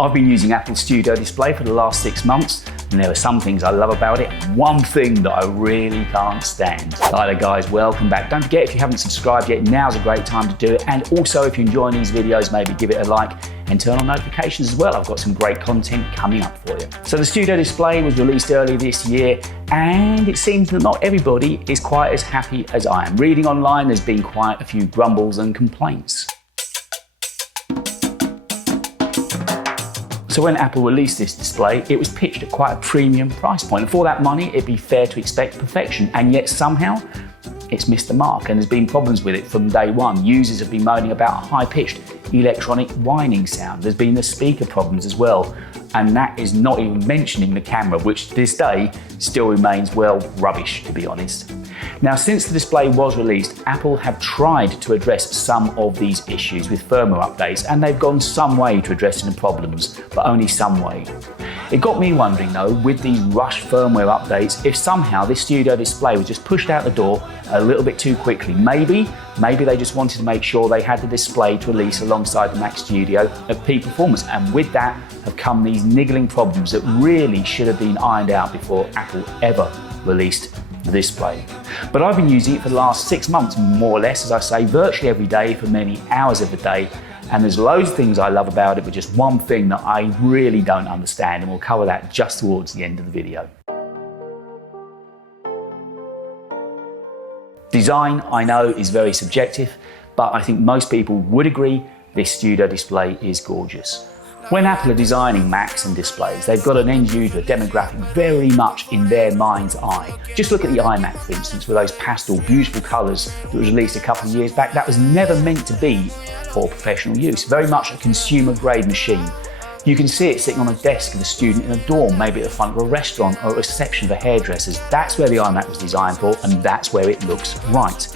I've been using Apple Studio Display for the last 6 months, and there are some things I love about it, and one thing that I really can't stand. Hi there guys, welcome back. Don't forget, if you haven't subscribed yet, now's a great time to do it. And also, if you're enjoying these videos, maybe give it a like and turn on notifications as well. I've got some great content coming up for you. So the Studio Display was released earlier this year, and it seems that not everybody is quite as happy as I am. Reading online, there's been quite a few grumbles and complaints. So when Apple released this display, it was pitched at quite a premium price point. And for that money, it'd be fair to expect perfection. And yet somehow, it's missed the mark, and there's been problems with it from day one. Users have been moaning about a high-pitched electronic whining sound. There's been the speaker problems as well. And that is not even mentioning the camera, which to this day still remains, well, rubbish, to be honest. Now, since the display was released, Apple have tried to address some of these issues with firmware updates, and they've gone some way to addressing the problems, but only some way. It got me wondering though, with these rushed firmware updates, if somehow this Studio Display was just pushed out the door a little bit too quickly. Maybe they just wanted to make sure they had the display to release alongside the Mac Studio at peak performance, and with that have come these niggling problems that really should have been ironed out before Apple ever released the display. But I've been using it for the last 6 months, more or less, as I say, virtually every day for many hours of the day. And there's loads of things I love about it, but just one thing that I really don't understand, and we'll cover that just towards the end of the video. Design, I know, is very subjective, but I think most people would agree this Studio Display is gorgeous. When Apple are designing Macs and displays, they've got an end user demographic very much in their mind's eye. Just look at the iMac, for instance, with those pastel, beautiful colours that was released a couple of years back. That was never meant to be for professional use, very much a consumer-grade machine. You can see it sitting on a desk of a student in a dorm, maybe at the front of a restaurant or a reception for hairdressers. That's where the iMac was designed for, and that's where it looks right.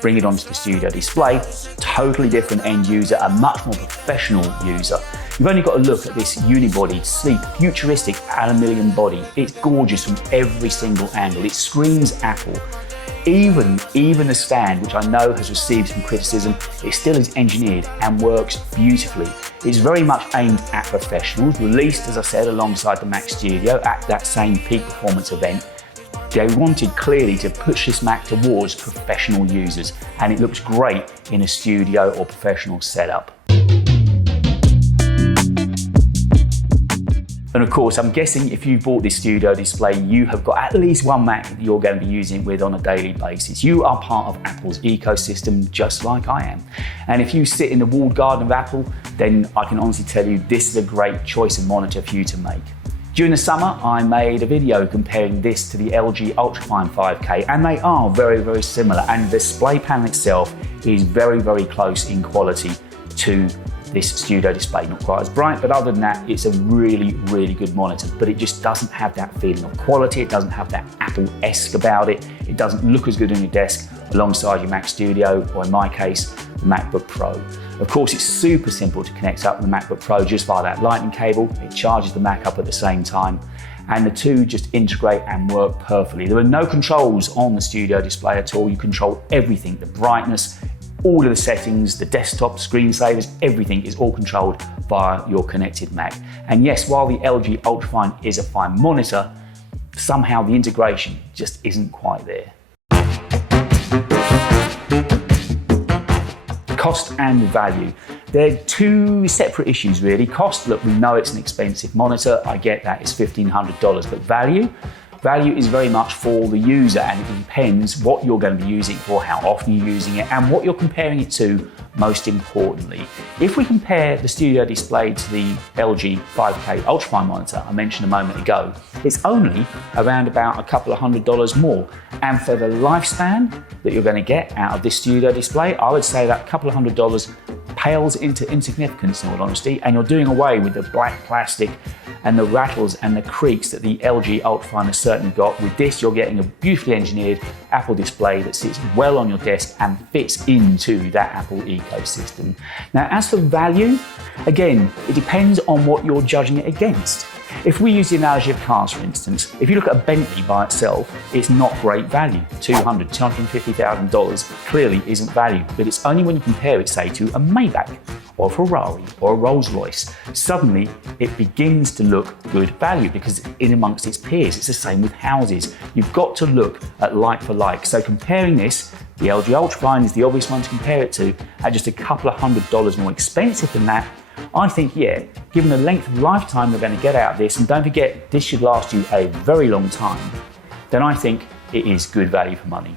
Bring it onto the Studio Display, totally different end user, a much more professional user. You've only got to look at this unibodied, sleek, futuristic aluminium body. It's gorgeous from every single angle. It screams Apple. Even the stand, which I know has received some criticism, it still is engineered and works beautifully. It's very much aimed at professionals, released, as I said, alongside the Mac Studio at that same peak performance event. They wanted clearly to push this Mac towards professional users, and it looks great in a studio or professional setup. And of course, I'm guessing if you bought this Studio Display, you have got at least one Mac that you're going to be using it with on a daily basis. You are part of Apple's ecosystem, just like I am. And if you sit in the walled garden of Apple, then I can honestly tell you this is a great choice of monitor for you to make. During the summer, I made a video comparing this to the LG Ultrafine 5K, and they are very, very similar. And the display panel itself is very, very close in quality to this Studio Display. Not quite as bright, but other than that, it's a really, really good monitor. But it just doesn't have that feeling of quality. It doesn't have that Apple-esque about it. It doesn't look as good on your desk alongside your Mac Studio, or in my case, the MacBook Pro. Of course, it's super simple to connect up with the MacBook Pro just via that Lightning cable. It charges the Mac up at the same time, and the two just integrate and work perfectly. There are no controls on the Studio Display at all. You control everything, the brightness, all of the settings, the desktop, screensavers, everything is all controlled via your connected Mac. And yes, while the LG Ultrafine is a fine monitor, somehow the integration just isn't quite there. Cost and value. They're two separate issues really. Cost, look, we know it's an expensive monitor. I get that, it's $1,500, but value? Value is very much for the user, and it depends what you're going to be using it for, how often you're using it, and what you're comparing it to, most importantly. If we compare the Studio Display to the LG 5K Ultrafine monitor I mentioned a moment ago, it's only around about a couple of $100 more. And for the lifespan that you're going to get out of this Studio Display, I would say that a couple of $100 pales into insignificance, in all honesty, and you're doing away with the black plastic and the rattles and the creaks that the LG Ultrafine has certainly got. With this, you're getting a beautifully engineered Apple display that sits well on your desk and fits into that Apple ecosystem. Now, as for value, again, it depends on what you're judging it against. If we use the analogy of cars, for instance, if you look at a Bentley by itself, it's not great value. $250,000 clearly isn't value, but it's only when you compare it, say, to a Maybach or a Ferrari or a Rolls Royce, suddenly it begins to look good value because in amongst its peers. It's the same with houses. You've got to look at like for like. So comparing this, the LG Ultrafine is the obvious one to compare it to, at just a couple of $100 more expensive than that. I think, yeah, given the length of lifetime we're going to get out of this, and don't forget, this should last you a very long time, then I think it is good value for money.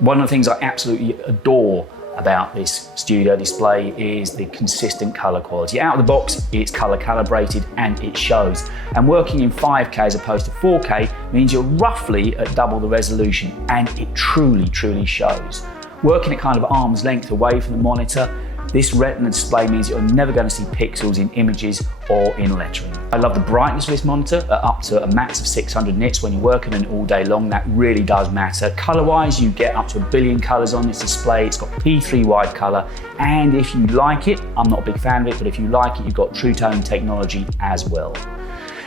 One of the things I absolutely adore about this studio display is the consistent color quality. Out of the box, it's color calibrated and it shows. And working in 5K as opposed to 4K means you're roughly at double the resolution, and it truly, truly shows. Working at kind of arm's length away from the monitor, this retina display means you're never going to see pixels in images or in lettering. I love the brightness of this monitor, up to a max of 600 nits when you're working on it all day long. That really does matter. Color-wise, you get up to 1 billion colors on this display. It's got P3 wide color, and if you like it, I'm not a big fan of it, but if you like it, you've got True Tone technology as well.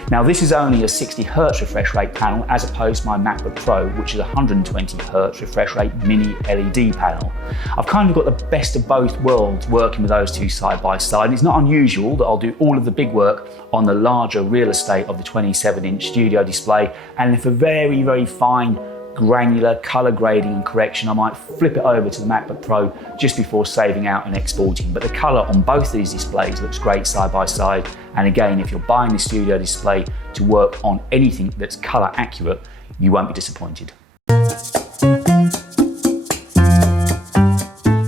Now, this is only a 60 Hz refresh rate panel as opposed to my MacBook Pro, which is a 120 Hz refresh rate mini LED panel. I've kind of got the best of both worlds working with those two side by side. And it's not unusual that I'll do all of the big work on the larger real estate of the 27-inch studio display, and for very, very fine granular color grading and correction, I might flip it over to the MacBook Pro just before saving out and exporting. But the color on both of these displays looks great side by side. And again, if you're buying the studio display to work on anything that's color accurate, you won't be disappointed.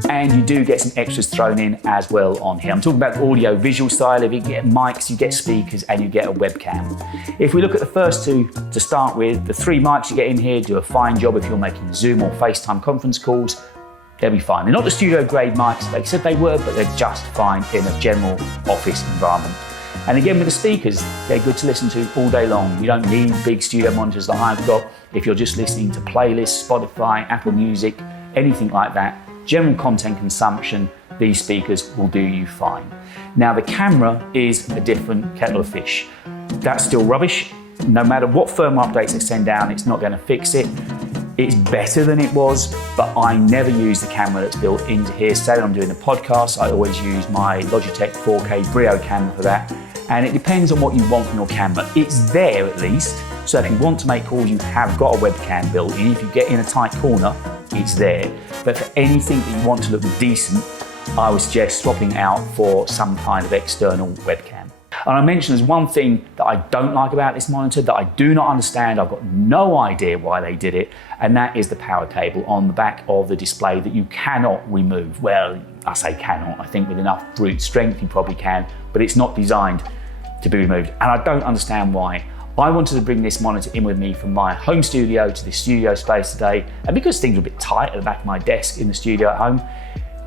And you do get some extras thrown in as well on here. I'm talking about the audio visual side of it. You get mics, you get speakers, and you get a webcam. If we look at the first two to start with, the 3 mics you get in here do a fine job if you're making Zoom or FaceTime conference calls. They'll be fine. They're not the studio grade mics they said they were, but they're just fine in a general office environment. And again, with the speakers, they're good to listen to all day long. You don't need big studio monitors that I've got. If you're just listening to playlists, Spotify, Apple Music, anything like that, general content consumption, these speakers will do you fine. Now, the camera is a different kettle of fish. That's still rubbish. No matter what firmware updates they send down, it's not going to fix it. It's better than it was, but I never use the camera that's built into here. Say I'm doing a podcast, I always use my Logitech 4K Brio camera for that. And it depends on what you want from your camera. It's there at least. So if you want to make calls, you have got a webcam built in. If you get in a tight corner, it's there. But for anything that you want to look decent, I would suggest swapping out for some kind of external webcam. And I mentioned there's one thing that I don't like about this monitor that I do not understand. I've got no idea why they did it, and that is the power cable on the back of the display that you cannot remove. Well, I say cannot. I think with enough brute strength you probably can, but it's not designed to be removed. And I don't understand why. I wanted to bring this monitor in with me from my home studio to the studio space today, and because things were a bit tight at the back of my desk in the studio at home,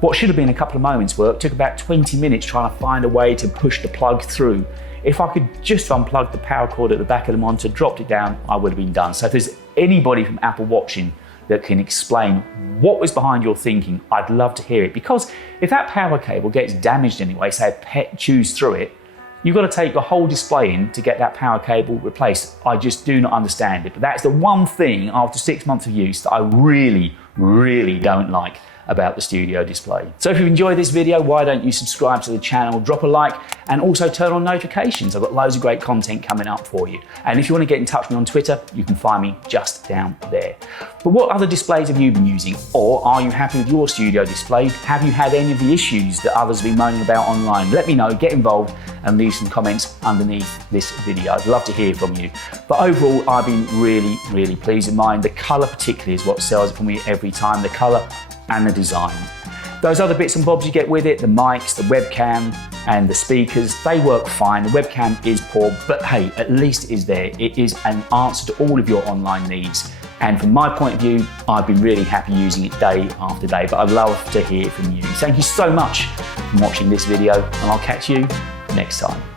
what should have been a couple of moments work took about 20 minutes trying to find a way to push the plug through. If I could just unplug the power cord at the back of the monitor, dropped it down, I would have been done. So if there's anybody from Apple watching that can explain what was behind your thinking, I'd love to hear it. Because if that power cable gets damaged anyway, say a pet chews through it, you've got to take the whole display in to get that power cable replaced. I just do not understand it. But that's the one thing after 6 months of use that I really, really don't like about the studio display. So if you've enjoyed this video, why don't you subscribe to the channel, drop a like, and also turn on notifications. I've got loads of great content coming up for you. And if you want to get in touch with me on Twitter, you can find me just down there. But what other displays have you been using? Or are you happy with your studio display? Have you had any of the issues that others have been moaning about online? Let me know, get involved, and leave some comments underneath this video. I'd love to hear from you. But overall, I've been really, really pleased with mine. The color particularly is what sells it for me every time. The color and the design. Those other bits and bobs you get with it, the mics, the webcam, and the speakers, they work fine. The webcam is poor, but hey, at least it is there. It is an answer to all of your online needs. And from my point of view, I've been really happy using it day after day, but I'd love to hear from you. Thank you so much for watching this video, and I'll catch you next time.